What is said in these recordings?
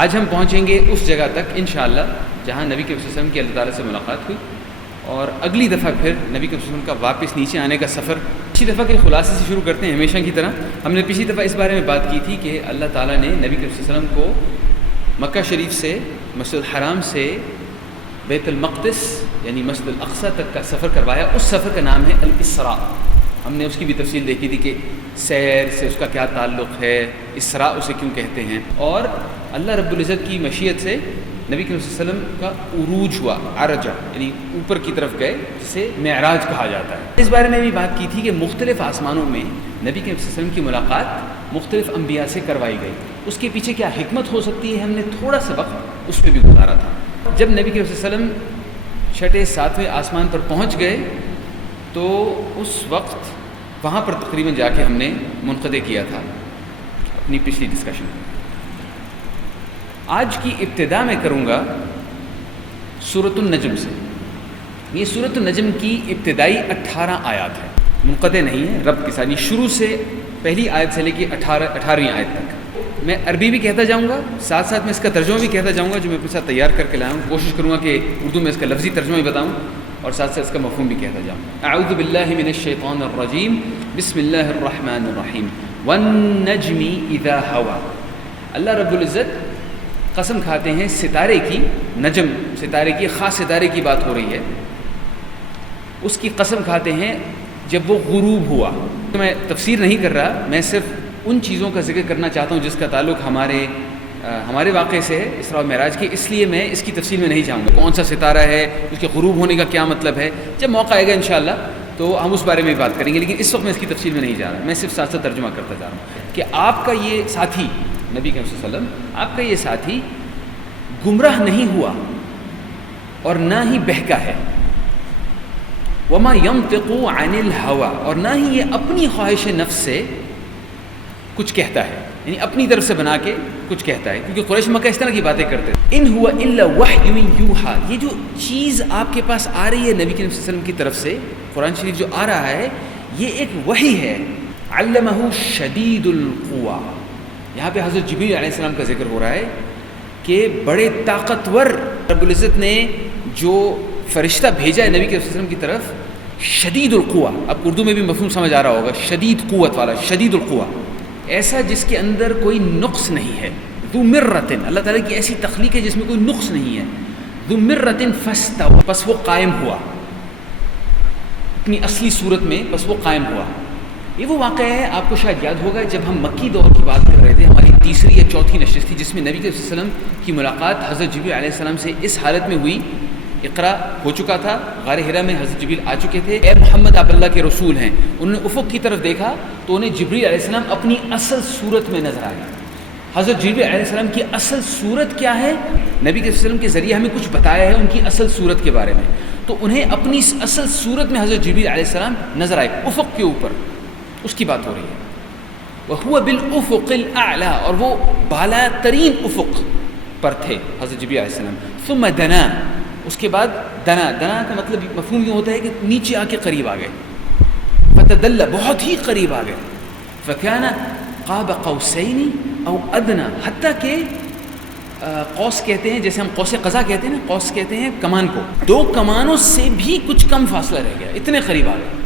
آج ہم پہنچیں گے اس جگہ تک انشاءاللہ جہاں نبی کے وسلم کی اللہ تعالیٰ سے ملاقات ہوئی، اور اگلی دفعہ پھر نبی کے وسلم کا واپس نیچے آنے کا سفر پچھلی دفعہ کے خلاصے سے شروع کرتے ہیں ہمیشہ کی طرح۔ ہم نے پچھلی دفعہ اس بارے میں بات کی تھی کہ اللہ تعالیٰ نے نبی کے وسلم کو مکہ شریف سے، مسجد الحرام سے بیت المقدس یعنی مسجد الاقصی تک کا سفر کروایا۔ اس سفر کا نام ہے الاسراء۔ ہم نے اس کی بھی تفصیل دیکھی تھی کہ سیر سے اس کا کیا تعلق ہے، اسراء اسے کیوں کہتے ہیں، اور اللہ رب العزت کی مشیت سے نبی کے وسلم کا عروج ہوا، عرجہ یعنی اوپر کی طرف گئے، جسے معراج کہا جاتا ہے۔ اس بارے میں بھی بات کی تھی کہ مختلف آسمانوں میں نبی کے وسلم کی ملاقات مختلف انبیاء سے کروائی گئی۔ اس کے پیچھے کیا حکمت ہو سکتی ہے، ہم نے تھوڑا سا وقت اس پہ بھی گزارا تھا۔ جب نبی کے وسلم چھٹے ساتویں آسمان پر پہنچ گئے تو اس وقت وہاں پر تقریباً جا کے ہم نے منقطع کیا تھا اپنی پچھلی ڈسکشن۔ آج کی ابتدا میں کروں گا سورۃ النجم سے۔ یہ سورۃ النجم کی ابتدائی 18 آیات ہے، منقطع نہیں ہے، رب کے ساتھ شروع سے پہلی آیت سے لے کے 18ویں آیت تک۔ میں عربی بھی کہتا جاؤں گا، ساتھ ساتھ میں اس کا ترجمہ بھی کہتا جاؤں گا جو میں اپنے ساتھ تیار کر کے لایا ہوں۔ کوشش کروں گا کہ اردو میں اس کا لفظی ترجمہ بھی بتاؤں اور ساتھ ساتھ اس کا مفہوم بھی کہتا جاؤں۔ اعوذ باللہ من الشیطان الرجیم، بسم اللہ الرحمن الرحیم، والنجم اذا ہوا۔ اللہ رب العزت قسم کھاتے ہیں ستارے کی، نجم ستارے کی، خاص ستارے کی بات ہو رہی ہے، اس کی قسم کھاتے ہیں جب وہ غروب ہوا۔ تو میں تفسیر نہیں کر رہا، میں صرف ان چیزوں کا ذکر کرنا چاہتا ہوں جس کا تعلق ہمارے واقعے سے ہے، اسراء و معراج کے، اس لیے میں اس کی تفصیل میں نہیں جاؤں گا۔ کون سا ستارہ ہے، اس کے غروب ہونے کا کیا مطلب ہے، جب موقع آئے گا انشاءاللہ تو ہم اس بارے میں بات کریں گے، لیکن اس وقت میں اس کی تفصیل میں نہیں جا رہا۔ میں صرف ساتھ ساتھ ترجمہ کرتا جا رہا ہوں کہ آپ کا یہ ساتھی نبی کے صلی اللہ علیہ وسلم، آپ کا یہ ساتھی گمراہ نہیں ہوا اور نہ ہی بہکا ہے۔ وما ينطق عن الهوى، اور نہ ہی یہ اپنی خواہش نفس سے کچھ کہتا ہے، یعنی اپنی طرف سے بنا کے کچھ کہتا ہے، کیونکہ قریش مکہ اس طرح کی باتیں کرتے ہیں۔ ان هو الا وحی یوحى، یہ جو چیز آپ کے پاس آ رہی ہے نبی کے صلی اللہ علیہ وسلم کی طرف سے، قرآن شریف جو آ رہا ہے یہ ایک وحی ہے۔ علمہ شدید القوى، یہاں پہ حضرت جبریل علیہ السلام کا ذکر ہو رہا ہے کہ بڑے طاقتور رب العزت نے جو فرشتہ بھیجا ہے نبی کے وسلم کی طرف، شدید القوى، اب اردو میں بھی مفہوم سمجھ آ رہا ہوگا، شدید قوت والا، شدید القوى، ایسا جس کے اندر کوئی نقص نہیں ہے۔ ذو مرۃ، اللہ تعالیٰ کی ایسی تخلیق ہے جس میں کوئی نقص نہیں ہے۔ ذو مرۃ فاستوى، بس وہ قائم ہوا اپنی اصلی صورت میں، بس وہ قائم ہوا۔ یہ وہ واقعہ ہے، آپ کو شاید یاد ہوگا جب ہم مکی دور کی بات کر رہے تھے، ہماری تیسری یا چوتھی نشست تھی جس میں نبی صلی اللہ علیہ وسلم کی ملاقات حضرت جبریل علیہ السلام سے اس حالت میں ہوئی، اقرا ہو چکا تھا، غار حرا میں حضرت جبریل آ چکے تھے، اے محمد آپ اللہ کے رسول ہیں۔ انہوں نے افق کی طرف دیکھا تو انہیں جبریل علیہ السلام اپنی اصل صورت میں نظر آئے۔ حضرت جبریل علیہ السلام کی اصل صورت کیا ہے، نبی کے وسلم کے ذریعے ہمیں کچھ بتایا ہے ان کی اصل صورت کے بارے میں، تو انہیں اپنی اصل صورت میں حضرت جبریل علیہ السلام نظر آئے افق کے اوپر، اس کی بات ہو رہی ہے۔ وَهُوَ بِالْأُفُقِ الْأَعْلَى، اور وہ بالا ترین افق پر تھے حضرت جبریل علیہ السلام۔ ثُمَّ دَنَا، اس کے بعد دنا کا مطلب مفہوم یہ ہوتا ہے کہ نیچے آ کے قریب آ گئے، فتدل، بہت ہی قریب آ گئے، فکان قاب قوسین او ادنا، حتیٰ کہ قوس کہتے ہیں، جیسے ہم قوس قزح کہتے ہیں نا، قوس کہتے ہیں کمان کو، دو کمانوں سے بھی کچھ کم فاصلہ رہ گیا، اتنے قریب آ گئے۔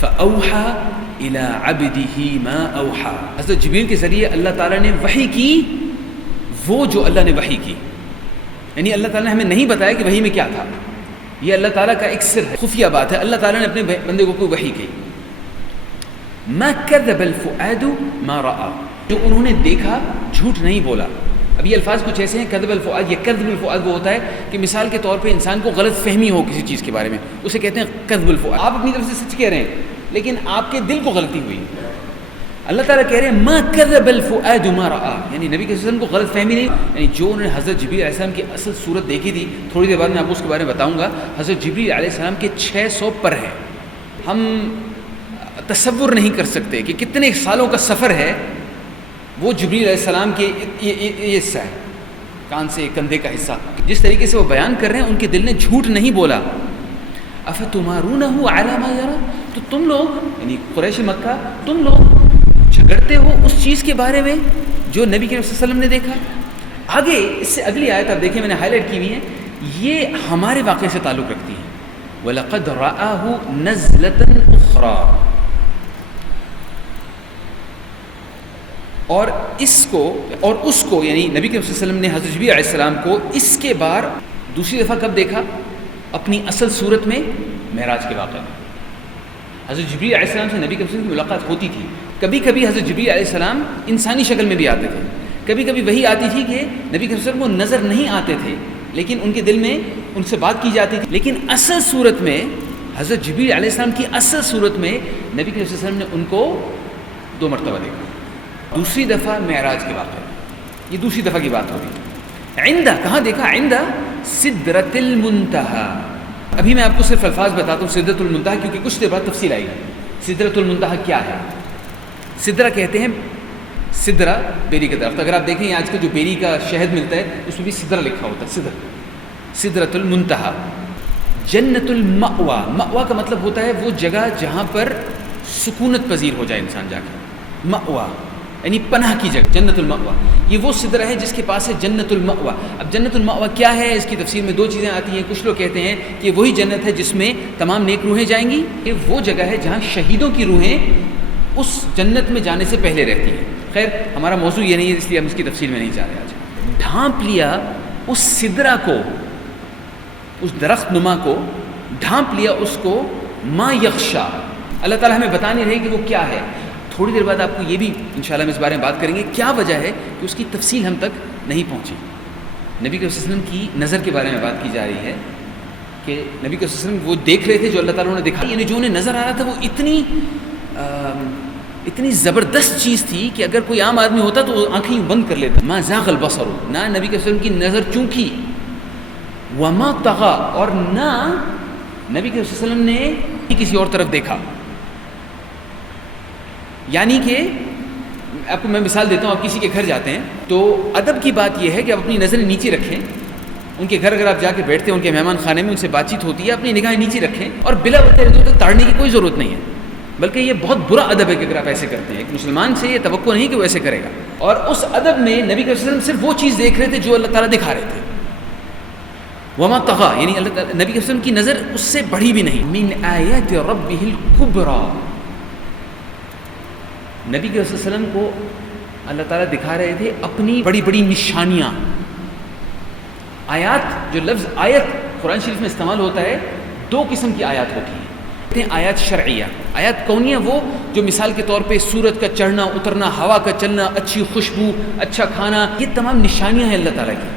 فاوحى الى عبده ما اوحى، حضرت جبریل کے ذریعے اللہ تعالیٰ نے وحی کی وہ جو اللہ نے وحی کی، یعنی اللہ تعالیٰ نے ہمیں نہیں بتایا کہ وحی میں کیا تھا، یہ اللہ تعالیٰ کا ایک سر ہے، خفیہ بات ہے، اللہ تعالیٰ نے اپنے بندے کو کوئی وحی کی۔ ما كذب الفؤاد ما رأى، جو انہوں نے دیکھا جھوٹ نہیں بولا۔ اب یہ الفاظ کچھ ایسے ہیں، کذب الفؤاد، یہ کذب الفؤاد وہ ہوتا ہے کہ مثال کے طور پہ انسان کو غلط فہمی ہو کسی چیز کے بارے میں، اسے کہتے ہیں کذب الفؤاد، آپ اپنی طرف سے سچ کہہ رہے ہیں لیکن آپ کے دل کو غلطی ہوئی۔ اللہ تعالیٰ کہہ رہے ہیں ما کذب الفؤاد ما رأى، یعنی نبی کے وسلم کو غلط فہمی نہیں، یعنی جو انہوں نے حضرت جبریل علیہ السلام کی اصل صورت دیکھی تھی، تھوڑی دیر بعد میں آپ کو اس کے بارے میں بتاؤں گا۔ حضرت جبریل علیہ السلام کے 600 پر ہیں، ہم تصور نہیں کر سکتے کہ کتنے سالوں کا سفر ہے وہ جبریل علیہ السلام کے یہ حصہ ہے، کان سے کندھے کا حصہ، جس طریقے سے وہ بیان کر رہے ہیں ان کے دل نے جھوٹ نہیں بولا۔ افتمارونہ علی ما یری، تو تم لوگ یعنی قریش مکہ، تم لوگ جھگڑتے ہو اس چیز کے بارے میں جو نبی کریم صلی اللہ علیہ وسلم نے دیکھا. آگے اس سے اگلی آیت آپ دیکھیں، میں نے ہائی لائٹ کی ہوئی ہے، یہ ہمارے واقعے سے تعلق رکھتی ہے. وَلَقَدْ رَآهُ نَزْلَةً أُخْرَى. اور اس کو یعنی نبی کریم صلی اللہ علیہ وسلم نے حضرت جبریل علیہ السلام کو اس کے بعد دوسری دفعہ کب دیکھا؟ اپنی اصل صورت میں معراج کے واقعے میں. حضرت جبریل علیہ السلام سے نبی کریم صلی اللہ علیہ وسلم کی ملاقات ہوتی تھی. کبھی کبھی حضرت جبریل علیہ السلام انسانی شکل میں بھی آتے تھے، کبھی کبھی وہی آتی تھی کہ نبی کریم صلی اللہ علیہ وسلم کو نظر نہیں آتے تھے لیکن ان کے دل میں ان سے بات کی جاتی تھی. لیکن اصل صورت میں حضرت جبریل علیہ السلام کی اصل صورت میں نبی کریم صلی اللہ علیہ وسلم نے ان کو 2 مرتبہ دیکھا. دوسری دفعہ معراج کے واقعے، یہ دوسری دفعہ کی بات ہو رہی. عندہ کہاں دیکھا؟ عندہ سدرۃ المنتہا. ابھی میں آپ کو صرف الفاظ بتاتا ہوں سدرۃ المنتہا، کیونکہ کچھ دیر بعد تفصیل آئے گی. سدرۃ المنتہا کیا ہے؟ سدرہ کہتے ہیں، سدرہ بیری کا درخت. اگر آپ دیکھیں آج کل جو بیری کا شہد ملتا ہے اس میں بھی سدرہ لکھا ہوتا ہے. سدرۃ المنتہا. جنت المأوى. مأوى کا مطلب ہوتا ہے وہ جگہ جہاں پر سکونت پذیر ہو جائے انسان جا کے. مأوى یعنی پناہ کی جگہ، جنت المأوى. یہ وہ سدرہ ہے جس کے پاس ہے جنت المأوى. اب جنت المأوى کیا ہے؟ اس کی تفسیر میں 2 چیزیں آتی ہیں. کچھ لوگ کہتے ہیں کہ وہی جنت ہے جس میں تمام نیک روحیں جائیں گی. یہ وہ جگہ ہے جہاں شہیدوں کی روحیں اس جنت میں جانے سے پہلے رہتی ہیں. خیر ہمارا موضوع یہ نہیں ہے، اس لیے ہم اس کی تفصیل میں نہیں جا رہے آج. ڈھانپ لیا اس سدرہ کو، اس درخت نما کو ڈھانپ لیا اس کو. ما یغشا. اللہ تعالیٰ ہمیں بتا نہیں رہے کہ وہ کیا ہے. تھوڑی دیر بعد آپ کو یہ بھی انشاءاللہ ہم اس بارے میں بات کریں گے کیا وجہ ہے کہ اس کی تفصیل ہم تک نہیں پہنچی. نبی صلی اللہ علیہ وسلم کی نظر کے بارے میں بات کی جا رہی ہے کہ نبی صلی اللہ علیہ وسلم وہ دیکھ رہے تھے جو اللہ تعالیٰ نے دکھائی، یعنی جو انہیں نظر آ رہا تھا وہ اتنی زبردست چیز تھی کہ اگر کوئی عام آدمی ہوتا تو وہ آنکھیں بند کر لیتا. ما زاغ البصر. نہ نبی صلی اللہ علیہ وسلم کی نظر چونکی. وما طغى. اور نہ نبی صلی اللہ علیہ وسلم نے کسی اور طرف دیکھا. یعنی کہ آپ کو میں مثال دیتا ہوں، آپ کسی کے گھر جاتے ہیں تو ادب کی بات یہ ہے کہ آپ اپنی نظریں نیچے رکھیں. ان کے گھر اگر آپ جا کے بیٹھتے ہیں، ان کے مہمان خانے میں ان سے بات چیت ہوتی ہے، اپنی نگاہیں نیچے رکھیں اور بلا وجہ تاڑنے کی کوئی ضرورت نہیں ہے. بلکہ یہ بہت برا ادب ہے کہ اگر آپ ایسے کرتے ہیں. ایک مسلمان سے یہ توقع نہیں کہ وہ ایسے کرے گا. اور اس ادب میں نبی صلی اللہ علیہ وسلم صرف وہ چیز دیکھ رہے تھے جو اللہ تعالیٰ دکھا رہے تھے. وما طغى یعنی اللہ تعالیٰ نبی صلی اللہ علیہ وسلم کی نظر اس سے بڑھی بھی نہیں. من آیات ربہ الکبریٰ. نبی صلی اللہ علیہ وسلم کو اللہ تعالیٰ دکھا رہے تھے اپنی بڑی بڑی نشانیاں. آیات، جو لفظ آیت قرآن شریف میں استعمال ہوتا ہے، 2 قسم کی آیات ہوتی ہیں. آیات شرعیہ، آیات کونیہ وہ جو مثال کے طور پہ سورج کا چڑھنا اترنا، ہوا کا چلنا، اچھی خوشبو، اچھا کھانا، یہ تمام نشانیاں ہیں اللہ تعالیٰ کی.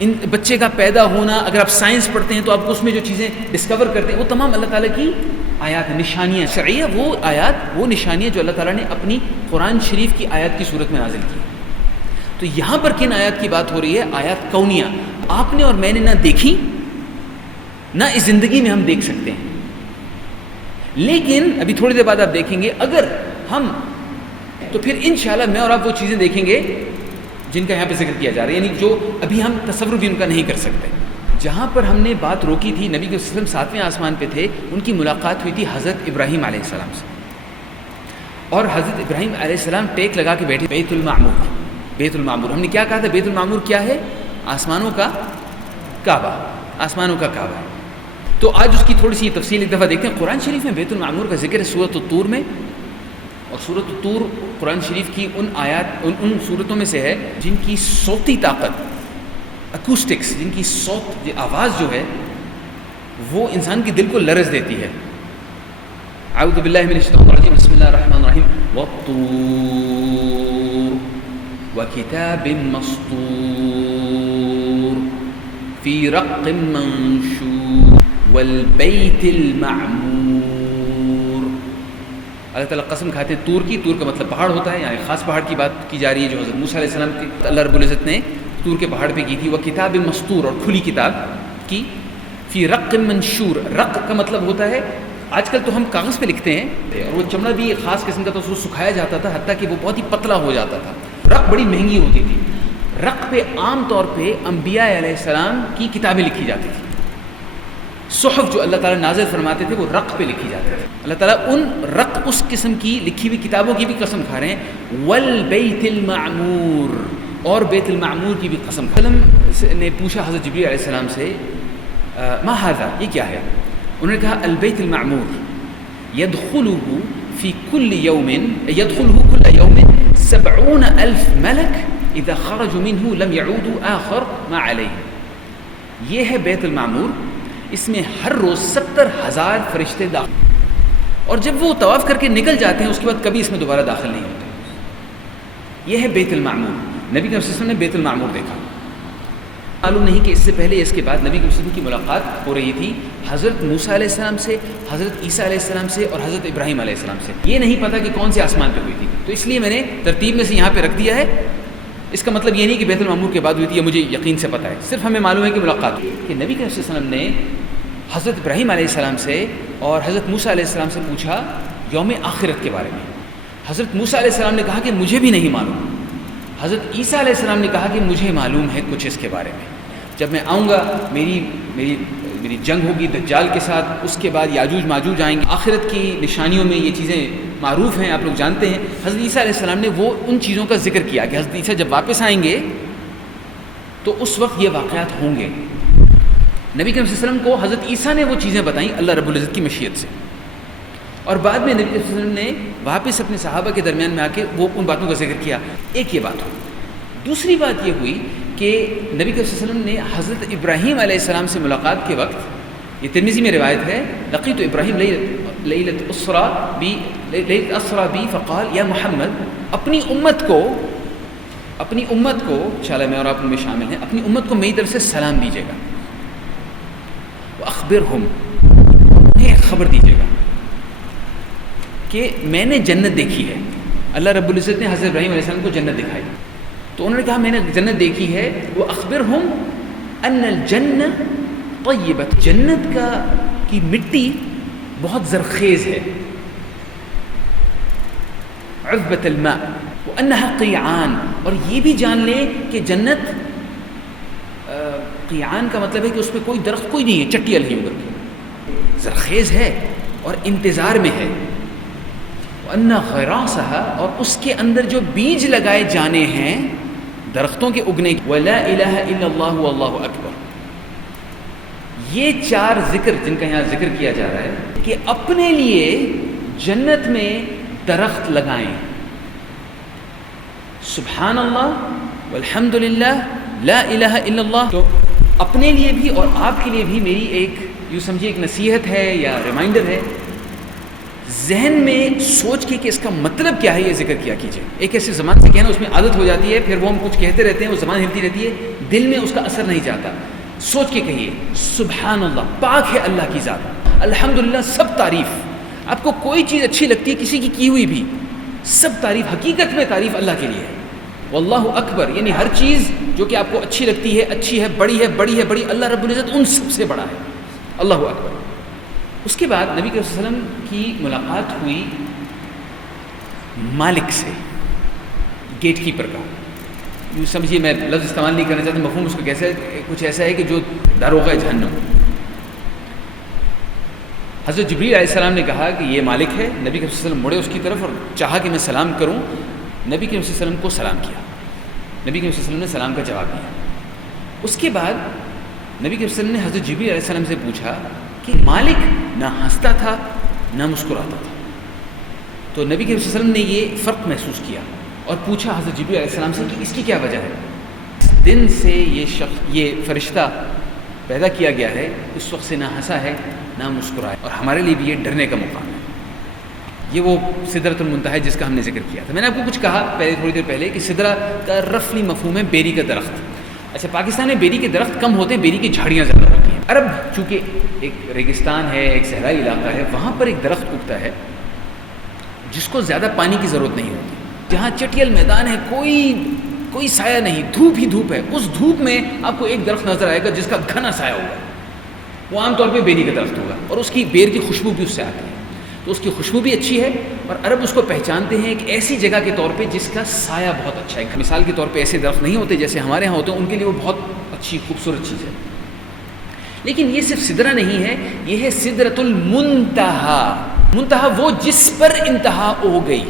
ان بچے کا پیدا ہونا، اگر آپ سائنس پڑھتے ہیں تو آپ اس میں جو چیزیں ڈسکور کرتے ہیں وہ تمام اللہ تعالیٰ کی آیات، نشانیاں شرعیہ. وہ آیات، وہ نشانیاں جو اللہ تعالیٰ نے اپنی قرآن شریف کی آیات کی صورت میں نازل کی. تو یہاں پر کن آیات کی بات ہو رہی ہے؟ آیات کونیہ. آپ نے اور میں نے نہ دیکھی، نہ اس زندگی میں ہم دیکھ سکتے ہیں. لیکن ابھی تھوڑی دیر بعد آپ دیکھیں گے اگر ہم، تو پھر انشاءاللہ میں اور آپ وہ چیزیں دیکھیں گے جن کا یہاں پہ ذکر کیا جا رہا ہے، یعنی جو ابھی ہم تصور بھی ان کا نہیں کر سکتے. جہاں پر ہم نے بات روکی تھی، نبی صلی اللہ علیہ وسلم 7ویں آسمان پہ تھے، ان کی ملاقات ہوئی تھی حضرت ابراہیم علیہ السلام سے. اور حضرت ابراہیم علیہ السلام ٹیک لگا کے بیٹھے بیت المعمور. بیت المعمور ہم نے کیا کہا تھا؟ بیت المعمور کیا ہے؟ آسمانوں کا کعبہ. آسمانوں کا کعبہ. تو آج اس کی تھوڑی سی تفصیل ایک دفعہ دیکھتے ہیں. قرآن شریف میں بیت المعمور کا ذکر ہے سورۃ الطور میں، اور سورۃ الطور قرآن شریف کی ان آیات، ان صورتوں میں سے ہے جن کی صوتی طاقت، اکوسٹکس، جن کی صوت، آواز جو ہے وہ انسان کے دل کو لرز دیتی ہے. اعوذ باللہ من الشیطان الرجیم، بسم اللہ الرحمن الرحیم. والطور وکتاب مسطور فی رق منشور والبیت المعمور. اللہ تعالیٰ قسم کھاتے ہیں طور کی. طور کا مطلب پہاڑ ہوتا ہے، یعنی خاص پہاڑ کی بات کی جا رہی ہے جو حضرت موسیٰ علیہ السلام کے اللہ رب العزت نے طور کے پہاڑ پہ کی تھی. وہ کتاب مسطور، اور کھلی کتاب کی. فی رق منشور. رق کا مطلب ہوتا ہے، آج کل تو ہم کاغذ پہ لکھتے ہیں اور وہ چمڑا بھی ایک خاص قسم کا تھا، اس کو سکھایا جاتا تھا حتیٰ کہ وہ بہت ہی پتلا ہو جاتا تھا. رق بڑی مہنگی ہوتی تھی. رق پہ عام طور پہ انبیاء علیہ السلام کی کتابیں لکھی جاتی تھیں. صحف جو اللہ تعالیٰ نازل فرماتے تھے وہ رق پہ لکھی جاتی تھی. اللہ تعالیٰ ان رق اس قسم کی لکھی ہوئی کتابوں کی بھی قسم کھا رہے ہیں. والبیت المعمور، اور بیت المعمور کی بھی قسم کھا. نے پوچھا حضرت جبریل علیہ السلام سے ما ھذا، یہ کیا ہے؟ انہوں نے کہا البیت المعمور يدخله في كل يوم يدخله كل يوم 70,000 ملك اذا خرجوا منه لم يعودوا آخر ما عليه. یہ ہے بیت المعمور، اس میں ہر روز 70,000 فرشتے داخل، اور جب وہ طواف کر کے نکل جاتے ہیں اس کے بعد کبھی اس میں دوبارہ داخل نہیں ہوتے. یہ ہے بیت المعمور. نبی کے وسلم نے بیت المعمور دیکھا. معلوم نہیں کہ اس سے پہلے اس کے بعد نبی کے وسلم کی ملاقات ہو رہی تھی حضرت موسیٰ علیہ السلام سے، حضرت عیسیٰ علیہ السلام سے اور حضرت ابراہیم علیہ السلام سے. یہ نہیں پتہ کہ کون سے آسمان پہ ہوئی تھی، تو اس لیے میں نے ترتیب میں سے یہاں پہ رکھ دیا ہے. اس کا مطلب یہ نہیں کہ بیت المعمور کے بعد ہوئی تھی، یہ مجھے یقین سے پتہ ہے. صرف ہمیں معلوم ہے کہ ملاقات ہوئی. کہ نبی کے وسلم نے حضرت ابراہیم علیہ السلام سے اور حضرت موسیٰ علیہ السلام سے پوچھا یوم آخرت کے بارے میں. حضرت موسیٰ علیہ السلام نے کہا کہ مجھے بھی نہیں معلوم. حضرت عیسیٰ علیہ السلام نے کہا کہ مجھے معلوم ہے کچھ اس کے بارے میں. جب میں آؤں گا میری جنگ ہوگی دجال کے ساتھ، اس کے بعد یاجوج ماجوج آئیں گے. آخرت کی نشانیوں میں یہ چیزیں معروف ہیں، آپ لوگ جانتے ہیں. حضرت عیسیٰ علیہ السلام نے وہ ان چیزوں کا ذکر کیا کہ حضرت عیسیٰ جب واپس آئیں گے تو اس وقت یہ واقعات ہوں گے. نبی کریم صلی اللہ علیہ وسلم کو حضرت عیسیٰ نے وہ چیزیں بتائیں اللہ رب العزت کی مشیت سے، اور بعد میں نبی کریم صلی اللہ علیہ وسلم نے واپس اپنے صحابہ کے درمیان میں آ کے وہ ان باتوں کا ذکر کیا. ایک یہ بات ہوئی. دوسری بات یہ ہوئی کہ نبی کریم صلی اللہ علیہ وسلم نے حضرت ابراہیم علیہ السلام سے ملاقات کے وقت، یہ ترمذی میں روایت ہے، لقیت ابراہیم لیلۃ اسرا بی فقال یا محمد، اپنی امت کو انشاءاللہ میں اور آپ ان میں شامل ہیں، اپنی امت کو میری طرف سے سلام دیجیے گا. اخبرہم، انہیں خبر دیجیے گا کہ میں نے جنت دیکھی ہے. اللہ رب العزت نے حضرت ابراہیم علیہ السلام کو جنت دکھائی، تو انہوں نے کہا میں نے جنت دیکھی ہے. وہ اخبرہم ان الجنہ طیبۃ، جنت کی مٹی بہت زرخیز ہے. عذبۃ الماء وانہا قیعان، اور یہ بھی جان لیں کہ جنت قیعان کا مطلب ہے کہ اس پہ کوئی درخت کوئی نہیں ہے، چٹیل ہی اوپر کی، زرخیز ہے اور انتظار میں ہے. وَأَنَّ غَرَاسَهَا، اور اس کے اندر جو بیج لگائے جانے ہیں درختوں کے اگنے کی. وَلَا إِلَهَ إِلَّا اللَّهُ وَاللَّهُ أَكْبَرُ. یہ چار ذکر جن کا یہاں ذکر کیا جا رہا ہے کہ اپنے لیے جنت میں درخت لگائیں. سبحان اللہ والحمد للہ لا الہ الا اللہ. تو اپنے لیے بھی اور آپ کے لیے بھی میری ایک یوں سمجھیے ایک نصیحت ہے یا ریمائنڈر ہے، ذہن میں سوچ کے کہ اس کا مطلب کیا ہے یہ ذکر کیا کیجیے. ایک ایسے زبان سے کہنا اس میں عادت ہو جاتی ہے، پھر وہ ہم کچھ کہتے رہتے ہیں، وہ زبان ہلتی رہتی ہے، دل میں اس کا اثر نہیں جاتا. سوچ کے کہیے سبحان اللہ، پاک ہے اللہ کی ذات، الحمدللہ سب تعریف. آپ کو کوئی چیز اچھی لگتی ہے کسی کی ہوئی بھی، سب تعریف حقیقت میں تعریف اللہ کے لیے ہے. واللہ اکبر، یعنی ہر چیز جو کہ آپ کو اچھی لگتی ہے، اچھی ہے، بڑی ہے، اللہ رب العزت ان سب سے بڑا ہے. اللہ اکبر. اس کے بعد نبی صلی اللہ علیہ وسلم کی ملاقات ہوئی مالک سے، گیٹ کیپر کا. یوں سمجھیے، میں لفظ استعمال نہیں کرنا چاہتا، مفہوم اس کو کیسے کچھ ایسا ہے کہ جو داروغہ جہنم. حضرت جبریل علیہ السلام نے کہا کہ یہ مالک ہے. نبی صلی اللہ علیہ وسلم مڑے اس کی طرف اور چاہا کہ میں سلام کروں. نبی صلی اللہ علیہ وسلم کو سلام کیا. نبی صلی اللہ علیہ وسلم نے سلام کا جواب دیا. اس کے بعد نبی صلی اللہ علیہ وسلم نے حضرت جبریل علیہ السلام سے پوچھا کہ مالک نہ ہنستا تھا نہ مسکراتا تھا. تو نبی صلی اللہ علیہ وسلم نے یہ فرق محسوس کیا اور پوچھا حضرت جبریل علیہ السلام سے کہ اس کی کیا وجہ ہے. اس دن سے یہ فرشتہ پیدا کیا گیا ہے، اس وقت سے نہ ہنسا ہے نہ مسکرایا، اور ہمارے لیے بھی یہ ڈرنے کا مقام ہے. یہ وہ سدرۃ المنتہا ہے جس کا ہم نے ذکر کیا تھا. میں نے آپ کو کچھ کہا تھوڑی دیر پہلے کہ سدرہ کا رفلی مفہوم ہے بیری کا درخت. اچھا، پاکستان میں بیری کے درخت کم ہوتے ہیں، بیری کی جھاڑیاں زیادہ ہوتی ہیں. عرب چونکہ ایک ریگستان ہے، ایک صحرائی علاقہ ہے، وہاں پر ایک درخت اگتا ہے جس کو زیادہ پانی کی ضرورت نہیں ہوتی، جہاں چٹیل میدان ہے، کوئی سایہ نہیں، دھوپ ہی دھوپ ہے. اس دھوپ میں آپ کو ایک درخت نظر آئے گا جس کا گھنا سایہ ہوگا. وہ عام طور پہ بیری کا درخت ہوگا اور اس کی بیر کی خوشبو بھی اس سے آتی ہے. تو اس کی خوشبو بھی اچھی ہے اور عرب اس کو پہچانتے ہیں ایک ایسی جگہ کے طور پہ جس کا سایہ بہت اچھا ہے. مثال کے طور پہ ایسے درخت نہیں ہوتے جیسے ہمارے ہاں ہوتے ہیں، ان کے لیے وہ بہت اچھی خوبصورت چیز ہے. لیکن یہ صرف سدرہ نہیں ہے، یہ ہے سدرۃ المنتہا۔ منتہا وہ جس پر انتہا ہو گئی۔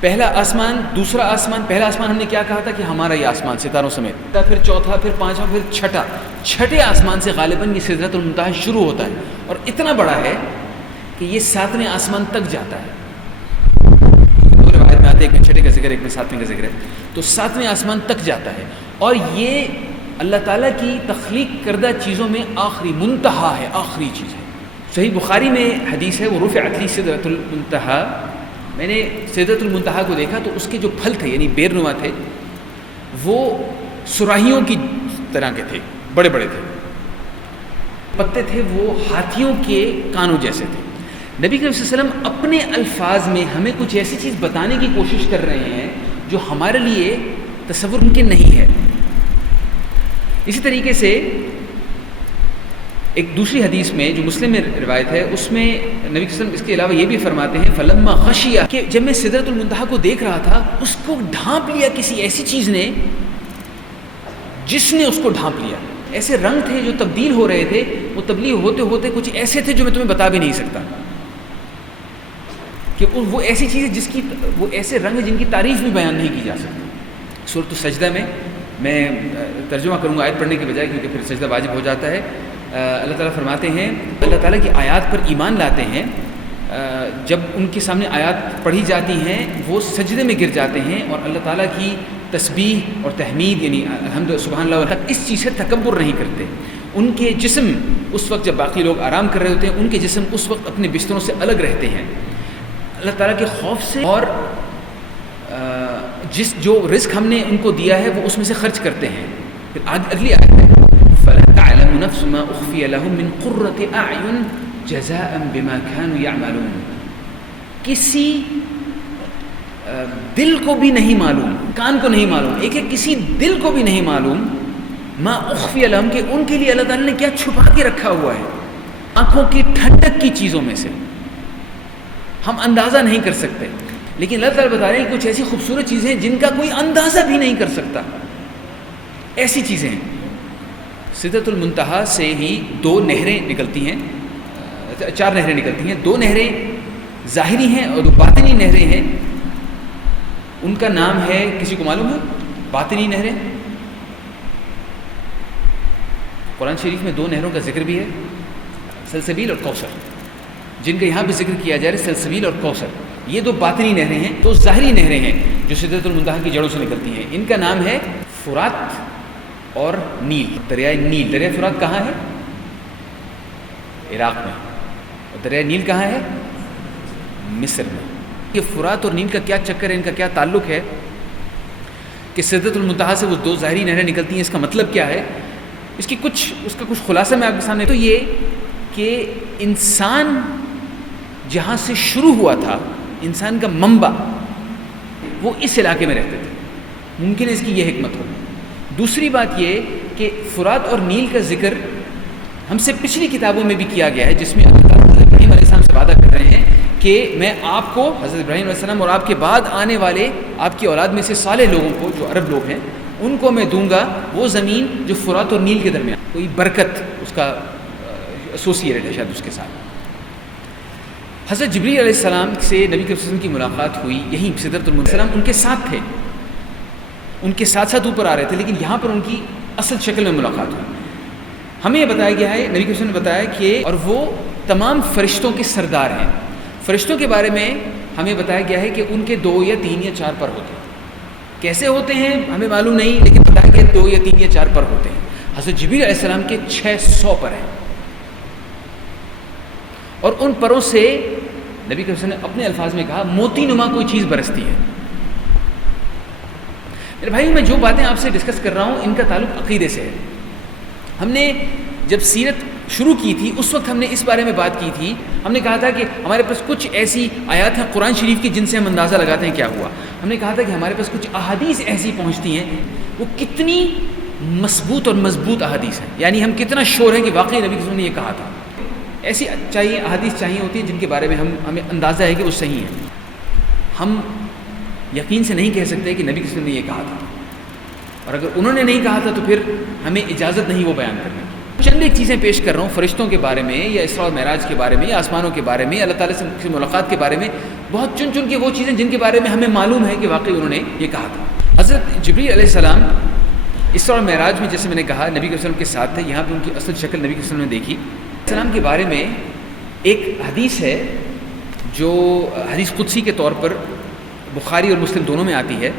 پہلا آسمان، دوسرا آسمان، پہلا آسمان ہم نے کیا کہا تھا کہ ہمارا یہ آسمان ستاروں سمیت، پھر چوتھا، پھر پانچواں، پھر چھٹا، چھٹے آسمان سے غالباً یہ سدرۃ المنتہا شروع ہوتا ہے، اور اتنا بڑا ہے کہ یہ 7ویں آسمان تک جاتا ہے۔ دو روایت میں آتے ہیں، ایک میں چھٹے کا ذکر، ایک میں 7ویں کا ذکر ہے، تو 7ویں آسمان تک جاتا ہے، اور یہ اللہ تعالیٰ کی تخلیق کردہ چیزوں میں آخری منتہا ہے، آخری چیز ہے۔ صحیح بخاری میں حدیث ہے، وہ رفعت لی سدرۃ المنتہا، میں نے سدرۃ المنتہا کو دیکھا تو اس کے جو پھل تھے، یعنی بیرنما تھے، وہ سراہیوں کی طرح کے تھے، بڑے بڑے تھے، پتے تھے وہ ہاتھیوں کے کانوں جیسے تھے۔ نبی کریم صلی اللہ علیہ وسلم اپنے الفاظ میں ہمیں کچھ ایسی چیز بتانے کی کوشش کر رہے ہیں جو ہمارے لیے تصور ممکن نہیں ہے۔ اسی طریقے سے ایک دوسری حدیث میں جو مسلم میں روایت ہے، اس میں نبی صلی اللہ علیہ وسلم اس کے علاوہ یہ بھی فرماتے ہیں فلما خشیہ، کہ جب میں سدرۃ المنتہا کو دیکھ رہا تھا، اس کو ڈھانپ لیا کسی ایسی چیز نے جس نے اس کو ڈھانپ لیا۔ ایسے رنگ تھے جو تبدیل ہو رہے تھے، وہ تبدیل ہوتے ہوتے کچھ ایسے تھے جو میں تمہیں بتا بھی نہیں سکتا، کہ وہ ایسی چیز ہے جس کی، وہ ایسے رنگ جن کی تعریف بھی بیان نہیں کی جا سکتی۔ سورۃ السجدہ میں ترجمہ کروں گا آیت پڑھنے کے بجائے، کیونکہ پھر سجدہ واجب ہو جاتا ہے۔ اللہ تعالیٰ فرماتے ہیں، اللہ تعالیٰ کی آیات پر ایمان لاتے ہیں، جب ان کے سامنے آیات پڑھی جاتی ہیں وہ سجدے میں گر جاتے ہیں، اور اللہ تعالیٰ کی تسبیح اور تحمید، یعنی الحمد سبحان اللہ، اس چیز سے تکبر نہیں کرتے۔ ان کے جسم اس وقت جب باقی لوگ آرام کر رہے ہوتے ہیں، ان کے جسم اس وقت اپنے بستروں سے الگ رہتے ہیں، اللہ تعالیٰ کے خوف سے، اور جو رزق ہم نے ان کو دیا ہے وہ اس میں سے خرچ کرتے ہیں۔ پھر اگلی آیت ہے فَلَا تَعْلَمُ نَفْسُ مَا أُخْفِيَ لَهُم مِّن قُرَّةِ أَعْيُنٍ جَزَاءً بِمَا كَانُوا يَعْمَلُونَ۔ کسی دل کو بھی نہیں معلوم، کان کو نہیں معلوم، ایک کسی دل کو بھی نہیں معلوم، ما اخفی لہم، کہ ان کے لیے اللہ تعالیٰ نے کیا چھپا کے رکھا ہوا ہے، آنکھوں کی ٹھنڈک کی چیزوں میں سے ہم اندازہ نہیں کر سکتے، لیکن اللہ تعالیٰ بتا رہے ہیں کچھ ایسی خوبصورت چیزیں جن کا کوئی اندازہ بھی نہیں کر سکتا، ایسی چیزیں ہیں۔ سدرۃ المنتہا سے ہی 2 نہریں نکلتی ہیں، 4 نہریں نکلتی ہیں، 2 نہریں ظاہری ہیں اور 2 باطنی نہریں ہیں۔ ان کا نام ہے، کسی کو معلوم ہے باطنی نہریں؟ قرآن شریف میں 2 نہروں کا ذکر بھی ہے، سلسبیل اور کوثر، جن کا یہاں بھی ذکر کیا جا رہا ہے، سلسبیل اور کوثر۔ یہ 2 باطنی نہریں ہیں، 2 ظاہری نہریں ہیں جو سدرۃ المنتہا کی جڑوں سے نکلتی ہیں۔ ان کا نام ہے فرات اور نیل، دریائے نیل۔ دریائے فرات کہاں ہے؟ عراق میں، اور دریائے نیل کہاں ہے؟ مصر میں۔ یہ فرات اور نیل کا کیا چکر ہے، ان کا کیا تعلق ہے کہ سدرۃ المنتہا سے وہ 2 ظاہری نہریں نکلتی ہیں؟ اس کا مطلب کیا ہے؟ اس کا کچھ خلاصہ میں آپ کے سامنے، تو یہ کہ انسان جہاں سے شروع ہوا تھا، انسان کا منبع، وہ اس علاقے میں رہتے تھے، ممکن ہے اس کی یہ حکمت ہو۔ دوسری بات یہ کہ فرات اور نیل کا ذکر ہم سے پچھلی کتابوں میں بھی کیا گیا ہے، جس میں اللہ تعالیٰ حضرت ابراہیم علیہ السلام سے وعدہ کر رہے ہیں کہ میں آپ کو، حضرت ابراہیم علیہ السلام اور آپ کے بعد آنے والے آپ کی اولاد میں سے صالح لوگوں کو، جو عرب لوگ ہیں، ان کو میں دوں گا وہ زمین جو فرات اور نیل کے درمیان، کوئی برکت اس کا ایسوسیٹڈ ہے شاید اس کے ساتھ۔ حضرت جبریل علیہ السلام سے نبی کریم صلی اللہ علیہ وسلم کی ملاقات ہوئی یہیں سدرۃ المنتہا، ان کے ساتھ تھے، ان کے ساتھ ساتھ اوپر آ رہے تھے، لیکن یہاں پر ان کی اصل شکل میں ملاقات ہوئی۔ ہمیں یہ بتایا گیا ہے، نبی کریم صلی اللہ علیہ وسلم نے بتایا کہ، اور وہ تمام فرشتوں کے سردار ہیں۔ فرشتوں کے بارے میں ہمیں بتایا گیا ہے کہ ان کے 2 یا 3 یا 4 پر ہوتے ہیں۔ کیسے ہوتے ہیں ہمیں معلوم نہیں، لیکن بتایا کہ 2 یا 3 یا 4 پر ہوتے ہیں۔ حضرت جبریل علیہ السلام کے 600 پر ہیں، اور ان پروں سے نبی کریم صلی اللہ علیہ وسلم نے اپنے الفاظ میں کہا موتی نما کوئی چیز برستی ہے۔ میرے بھائی، میں جو باتیں آپ سے ڈسکس کر رہا ہوں ان کا تعلق عقیدے سے ہے۔ ہم نے جب سیرت شروع کی تھی اس وقت ہم نے اس بارے میں بات کی تھی، ہم نے کہا تھا کہ ہمارے پاس کچھ ایسی آیات ہیں قرآن شریف کی جن سے ہم اندازہ لگاتے ہیں کیا ہوا۔ ہم نے کہا تھا کہ ہمارے پاس کچھ احادیث ایسی پہنچتی ہیں، وہ کتنی مضبوط اور مضبوط احادیث ہیں، یعنی ہم کتنا شور ہیں کہ واقعی نبی صلی اللہ علیہ وسلم نے یہ کہا تھا۔ ایسی چاہیے احادیث چاہیے ہوتی ہیں جن کے بارے میں ہمیں اندازہ ہے کہ وہ صحیح ہیں، ہم یقین سے نہیں کہہ سکتے کہ نبی صلی اللہ علیہ وسلم نے یہ کہا تھا۔ اور اگر انہوں نے نہیں کہا تھا تو پھر ہمیں اجازت نہیں وہ بیان کرنے کی۔ چند ایک چیزیں پیش کر رہا ہوں فرشتوں کے بارے میں یا اسراء و معراج کے بارے میں یا آسمانوں کے بارے میں یا اللہ تعالیٰ سے ملاقات کے بارے میں، بہت چن چن کے وہ چیزیں جن کے بارے میں ہمیں معلوم ہے کہ واقعی انہوں نے یہ کہا تھا۔ حضرت جبریل علیہ السلام اسراء و معراج میں جیسے میں نے کہا نبی کے وسلم کے ساتھ تھے، یہاں پہ ان کی اصل شکل نبی کے وسلم نے دیکھی۔ السلام کے بارے میں ایک حدیث ہے جو حدیث قدسی کے طور پر بخاری اور مسلم دونوں میں آتی ہے۔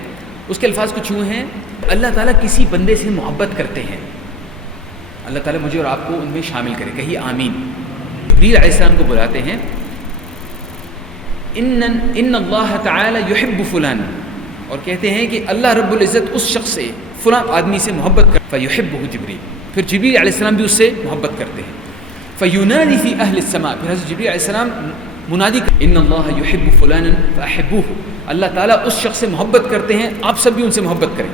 اس کے الفاظ کچھ یوں ہیں، اللہ تعالیٰ کسی بندے سے محبت کرتے ہیں، اللہ تعالیٰ مجھے اور آپ کو ان میں شامل کرے، کہیے آمین۔ جبریل علیہ السلام کو بلاتے ہیں، ان اللہ تعالی یحب فلان، اور کہتے ہیں کہ اللہ رب العزت اس شخص سے فلاں آدمی سے محبت کر، فیحبہ جبریل، پھر جبریل علیہ السلام بھی اس سے محبت کرتے ہیں۔ فینادی فی اہل السماء، پھر حضرت جبریل علیہ السلام منادی کر، ان اللہ یحب فلانا فاحبوہ، اللہ تعالیٰ اس شخص سے محبت کرتے ہیں، آپ سب بھی ان سے محبت کریں۔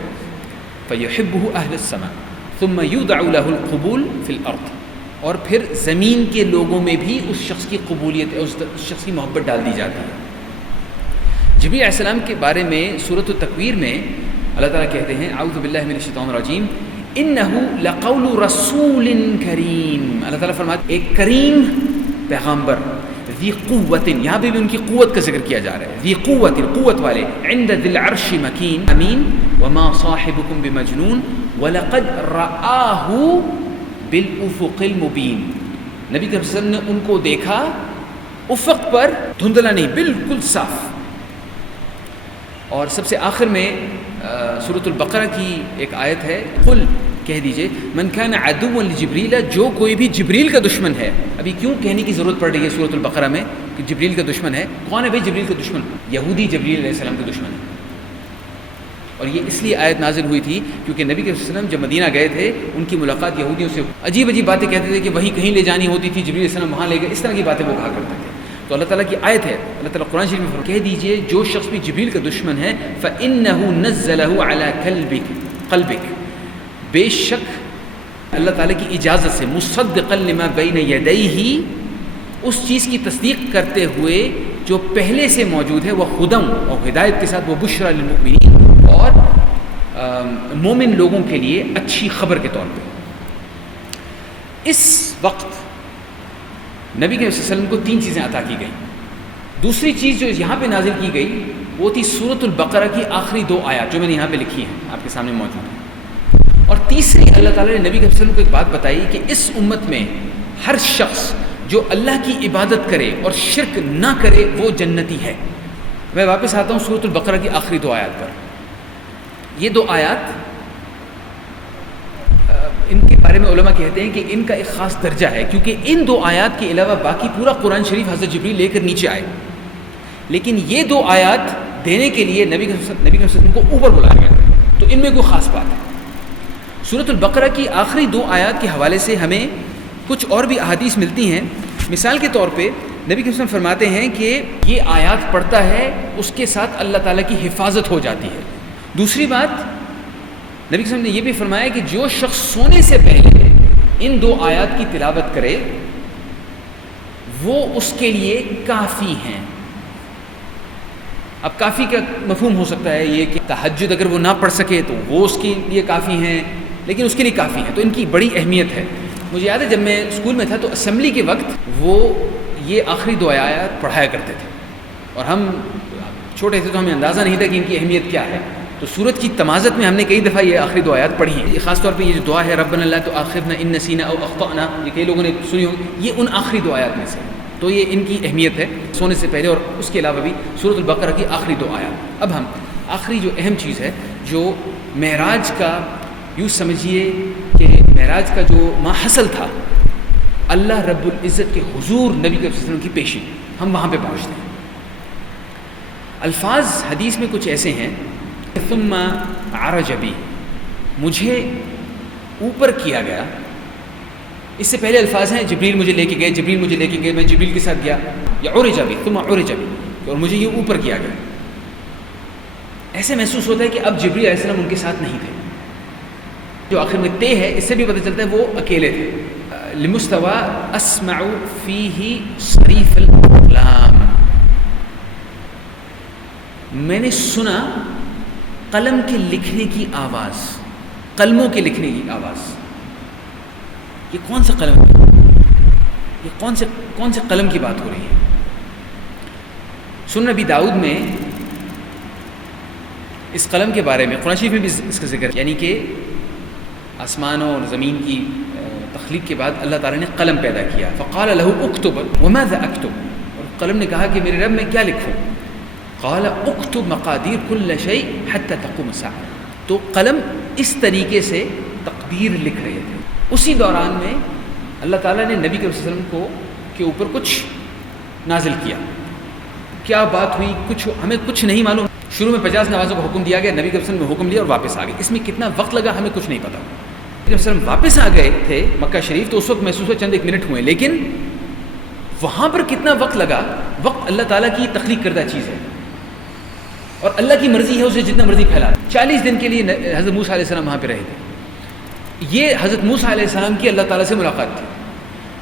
فیحبہ اہل السماء ثم یودع له القبول فی الارض، اور پھر زمین کے لوگوں میں بھی اس شخص کی قبولیت، اس شخص کی محبت ڈال دی جاتی ہے۔ جبریل علیہ السلام کے بارے میں سورۃ التکویر میں اللہ تعالیٰ کہتے ہیں، اعوذ باللہ من الشیطان الرجیم، انہ لقول رسول کریم، اللہ تعالیٰ فرماتے ایک کریم پیغامبر، ذی قوت، یہاں پہ بھی ان کی قوت کا ذکر کیا جا رہا ہے، ذی قوت، قوت والے، عند ذی العرش مکین، امین، وما صاحبکم بمجنون وَلَقَدْ رَآهُ بِالْأُفُقِ الْمُبِينِ، نبی کریم صلی اللہ علیہ وسلم نے ان کو دیکھا افق پر، دھندلا نہیں، بالکل صاف۔ اور سب سے آخر میں سورۃ البقرہ کی ایک آیت ہے، قل، کہہ دیجئے، من کان عدوا لجبریل، جو کوئی بھی جبریل کا دشمن ہے۔ ابھی کیوں کہنے کی ضرورت پڑ رہی ہے سورۃ البقرہ میں کہ جبریل کا دشمن ہے؟ کون ہے بھائی جبریل کا دشمن؟ یہودی جبریل علیہ السلام کا دشمن ہے۔ اور یہ اس لیے آیت نازل ہوئی تھی کیونکہ نبی کے وسلم جب مدینہ گئے تھے، ان کی ملاقات یہودیوں سے، عجیب عجیب باتیں کہتے تھے کہ وہی کہیں لے جانی ہوتی تھی، جبریل علیہ السلام وہاں لے گئے، اس طرح کی باتیں وہ کہا کرتے تھے۔ تو اللہ تعالیٰ کی آیت ہے، اللہ تعالیٰ قرآن شریف میں کہہ دیجئے جو شخص بھی جبریل کا دشمن ہے، فَإِنَّهُ نَزَّلَهُ عَلَى قَلْبِكَ، بے شک اللہ تعالیٰ کی اجازت سے، مُصَدِّقًا لِمَا بَيْنَ يَدَيْهِ، اس چیز کی تصدیق کرتے ہوئے جو پہلے سے موجود ہے، وہ ہدم اور ہدایت کے ساتھ، وہ بشرا للمؤمنین، اور مومن لوگوں کے لیے اچھی خبر کے طور پہ۔ اس وقت نبی کے وسلم کو 3 چیزیں عطا کی گئیں۔ دوسری چیز جو یہاں پہ نازل کی گئی وہ تھی سورۃ البقرہ کی آخری 2 آیات جو میں نے یہاں پہ لکھی ہیں، آپ کے سامنے موجود ہیں۔ اور تیسری اللہ تعالیٰ نے نبی کے وسلم کو ایک بات بتائی کہ اس امت میں ہر شخص جو اللہ کی عبادت کرے اور شرک نہ کرے وہ جنتی ہے۔ میں واپس آتا ہوں سورۃ البقرہ کی آخری 2 آیات پر۔ یہ 2 آیات ان کے بارے میں علماء کہتے ہیں کہ ان کا ایک خاص درجہ ہے، کیونکہ ان 2 آیات کے علاوہ باقی پورا قرآن شریف حضرت جبریل لے کر نیچے آئے، لیکن یہ 2 آیات دینے کے لیے نبی کے وسلم کو اوپر بلایا گیا، تو ان میں کوئی خاص بات ہے۔ سورۃ البقرہ کی آخری 2 آیات کے حوالے سے ہمیں کچھ اور بھی احادیث ملتی ہیں۔ مثال کے طور پہ نبی کے وسلم فرماتے ہیں کہ یہ آیات پڑھتا ہے اس کے ساتھ اللہ تعالیٰ کی حفاظت ہو جاتی ہے۔ دوسری بات نبی کے وسلم نے یہ بھی فرمایا کہ جو شخص سونے سے پہلے ان 2 آیات کی تلاوت کرے وہ اس کے لیے کافی ہیں۔ اب کافی کا مفہوم ہو سکتا ہے یہ کہ تہجد اگر وہ نہ پڑھ سکے تو وہ اس کے لیے کافی ہیں، لیکن اس کے لیے کافی ہیں، تو ان کی بڑی اہمیت ہے۔ مجھے یاد ہے جب میں اسکول میں تھا تو اسمبلی کے وقت وہ یہ آخری 2 آیات پڑھایا کرتے تھے، اور ہم چھوٹے تھے تو ہمیں اندازہ نہیں تھا کہ ان کی اہمیت کیا ہے۔ تو سورت کی تمازت میں ہم نے کئی دفعہ یہ آخری 2 آیات پڑھی ہیں۔ خاص طور پہ یہ جو دعا ہے ربنا لا تؤاخذنا ان نسینا او اخطأنا، یہ کئی لوگوں نے سنی ہوگی، یہ ان آخری 2 آیات میں سے، تو یہ ان کی اہمیت ہے سونے سے پہلے، اور اس کے علاوہ بھی سورۃ البقرہ کی آخری 2 آیات۔ اب ہم آخری جو اہم چیز ہے، جو معراج کا، یوں سمجھیے کہ معراج کا جو ماحصل تھا، اللہ رب العزت کے حضور نبی کے وسلم کی پیشی، ہم وہاں پہ پہنچتے ہیں۔ الفاظ حدیث میں کچھ ایسے ہیں، ثم عرج بی، مجھے اوپر کیا گیا۔ اس سے پہلے الفاظ ہیں جبریل مجھے لے کے گئے، جبریل مجھے لے کے گئے، میں جبریل کے ساتھ گیا، یا عرج بی، ثم عرج بی، اور مجھے یہ اوپر کیا گیا۔ ایسے محسوس ہوتا ہے کہ اب جبریل علیہ السلام ان کے ساتھ نہیں تھے۔ جو آخر میں تے ہے، اس سے بھی پتہ چلتا ہے وہ اکیلے تھے۔ لمستوى اسمع فیہ صریف الاقلام، میں نے سنا قلم کے لکھنے کی آواز۔ قلموں کے لکھنے کی آواز. یہ کون سا قلم ہے؟ یہ کون سے قلم کی بات ہو رہی ہے؟ سنن نبی داؤد میں اس قلم کے بارے میں قرآن شریف میں بھی اس کا ذکر ہے، یعنی کہ آسمانوں اور زمین کی تخلیق کے بعد اللہ تعالیٰ نے قلم پیدا کیا. فقال له اکتب وماذا اکتب، اور قلم نے کہا کہ میرے رب میں کیا لکھوں؟ قال اکتب مقادیر کل شیء حتى تقوم الساعة. تو قلم اس طریقے سے تقدیر لکھ رہے تھے. اسی دوران میں اللہ تعالیٰ نے نبی کے وسلم کو کے اوپر کچھ نازل کیا. کیا بات ہوئی ہمیں کچھ نہیں معلوم. شروع میں 50 نمازوں کا حکم دیا گیا، نبی کے وسلم نے حکم لیا اور واپس آ گئے. اس میں کتنا وقت لگا ہمیں کچھ نہیں پتا. نبی کے وسلم واپس آ گئے تھے مکہ شریف تو اس وقت محسوس ہوا چند ایک منٹ ہوئے، لیکن وہاں پر کتنا وقت لگا. وقت اللہ تعالیٰ کی تخلیق کردہ چیز ہے اور اللہ کی مرضی ہے اسے جتنا مرضی پھیلا. 40 دن کے لیے حضرت موسیٰ علیہ السلام وہاں پہ رہے تھے. یہ حضرت موسیٰ علیہ السلام کی اللہ تعالیٰ سے ملاقات تھی.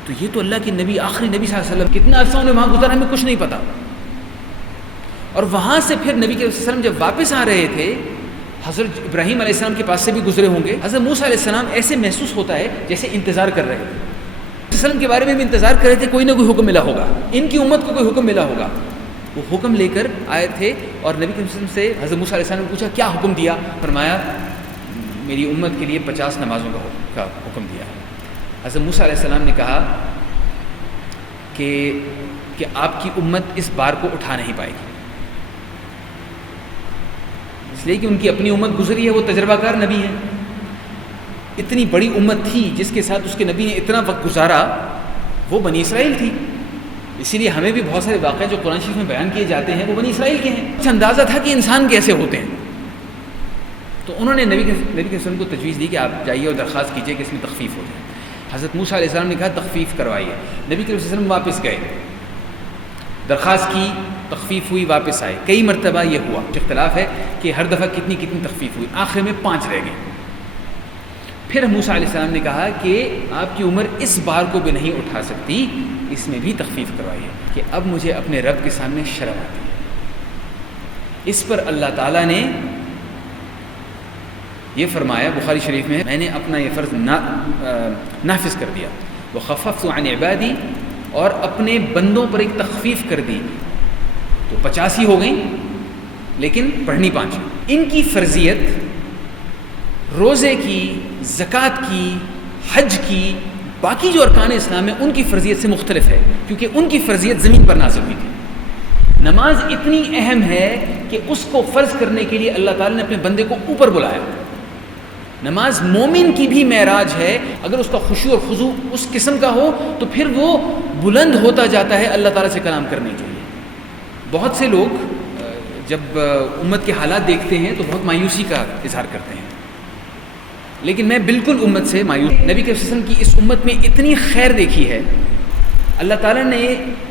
تو یہ تو اللہ کے نبی، آخری نبی صلی اللہ علیہ وسلم، کتنا عرصہ انہیں وہاں گزارا ہمیں کچھ نہیں پتا. اور وہاں سے پھر نبی کے وسلم جب واپس آ رہے تھے، حضرت ابراہیم علیہ السلام کے پاس سے بھی گزرے ہوں گے. حضرت موسیٰ علیہ السلام ایسے محسوس ہوتا ہے جیسے انتظار کر رہے تھے. وسلم کے بارے میں بھی انتظار کر رہے تھے، کوئی نہ کوئی حکم ملا ہوگا، ان کی امت کو کوئی حکم ملا ہوگا. وہ حکم لے کر آئے تھے اور نبی کے وسلم سے حضرت موسیٰ علیہ السلام نے پوچھا کیا حکم دیا؟ فرمایا میری امت کے لیے 50 نمازوں کا حکم دیا ہے. حضرت موسیٰ علیہ السلام نے کہا کہ آپ کی امت اس بار کو اٹھا نہیں پائے گی، اس لیے کہ ان کی اپنی امت گزری ہے، وہ تجربہ کار نبی ہیں. اتنی بڑی امت تھی جس کے ساتھ اس کے نبی نے اتنا وقت گزارا، وہ بنی اسرائیل تھی. اسی لیے ہمیں بھی بہت سارے واقعے جو قرآن شریف میں بیان کیے جاتے ہیں وہ بنی اسرائیل کے ہیں. کچھ اندازہ تھا کہ انسان کیسے ہوتے ہیں. تو انہوں نے نبی کے وسلم کو تجویز دی کہ آپ جائیے اور درخواست کیجیے کہ اس میں تخفیف ہو جائے. حضرت موسیٰ علیہ السلام نے کہا تخفیف کروائیے. نبی کے وسلم واپس گئے، درخواست کی، تخفیف ہوئی، واپس آئے. کئی مرتبہ یہ ہوا، اختلاف ہے کہ ہر دفعہ کتنی تخفیف ہوئی. آخر میں 5 رہ گئے. پھر موسیٰ علیہ السلام نے کہا کہ آپ کی عمر اس بار کو بھی نہیں اٹھا سکتی، اس میں بھی تخفیف کروائیے کہ اب مجھے اپنے رب کے سامنے شرم آتی ہے. اس پر اللہ تعالیٰ نے یہ فرمایا بخاری شریف میں نے اپنا یہ فرض نافذ کر دیا. وخففت عن عبادی، اور اپنے بندوں پر ایک تخفیف کر دی. تو 50 ہی ہو گئیں لیکن پڑھنی 5. ان کی فرضیت روزے کی، زکوٰۃ کی، حج کی، باقی جو ارکان اسلام ہیں ان کی فرضیت سے مختلف ہے، کیونکہ ان کی فرضیت زمین پر نازل ہوئی تھی. نماز اتنی اہم ہے کہ اس کو فرض کرنے کے لیے اللہ تعالیٰ نے اپنے بندے کو اوپر بلایا. نماز مومن کی بھی معراج ہے. اگر اس کا خشوع اور خضوع اس قسم کا ہو تو پھر وہ بلند ہوتا جاتا ہے اللہ تعالیٰ سے کلام کرنے کے لیے. بہت سے لوگ جب امت کے حالات دیکھتے ہیں تو بہت مایوسی کا اظہار کرتے ہیں، لیکن میں بالکل امت سے مایوس. نبی کے وسلم کی اس امت میں اتنی خیر دیکھی ہے. اللہ تعالیٰ نے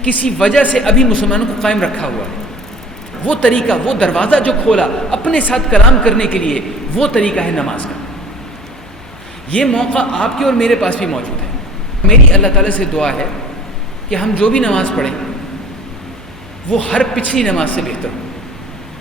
کسی وجہ سے ابھی مسلمانوں کو قائم رکھا ہوا ہے. وہ طریقہ، وہ دروازہ جو کھولا اپنے ساتھ کلام کرنے کے لیے، وہ طریقہ ہے نماز کا. یہ موقع آپ کے اور میرے پاس بھی موجود ہے. میری اللہ تعالیٰ سے دعا ہے کہ ہم جو بھی نماز پڑھیں وہ ہر پچھلی نماز سے بہتر ہو.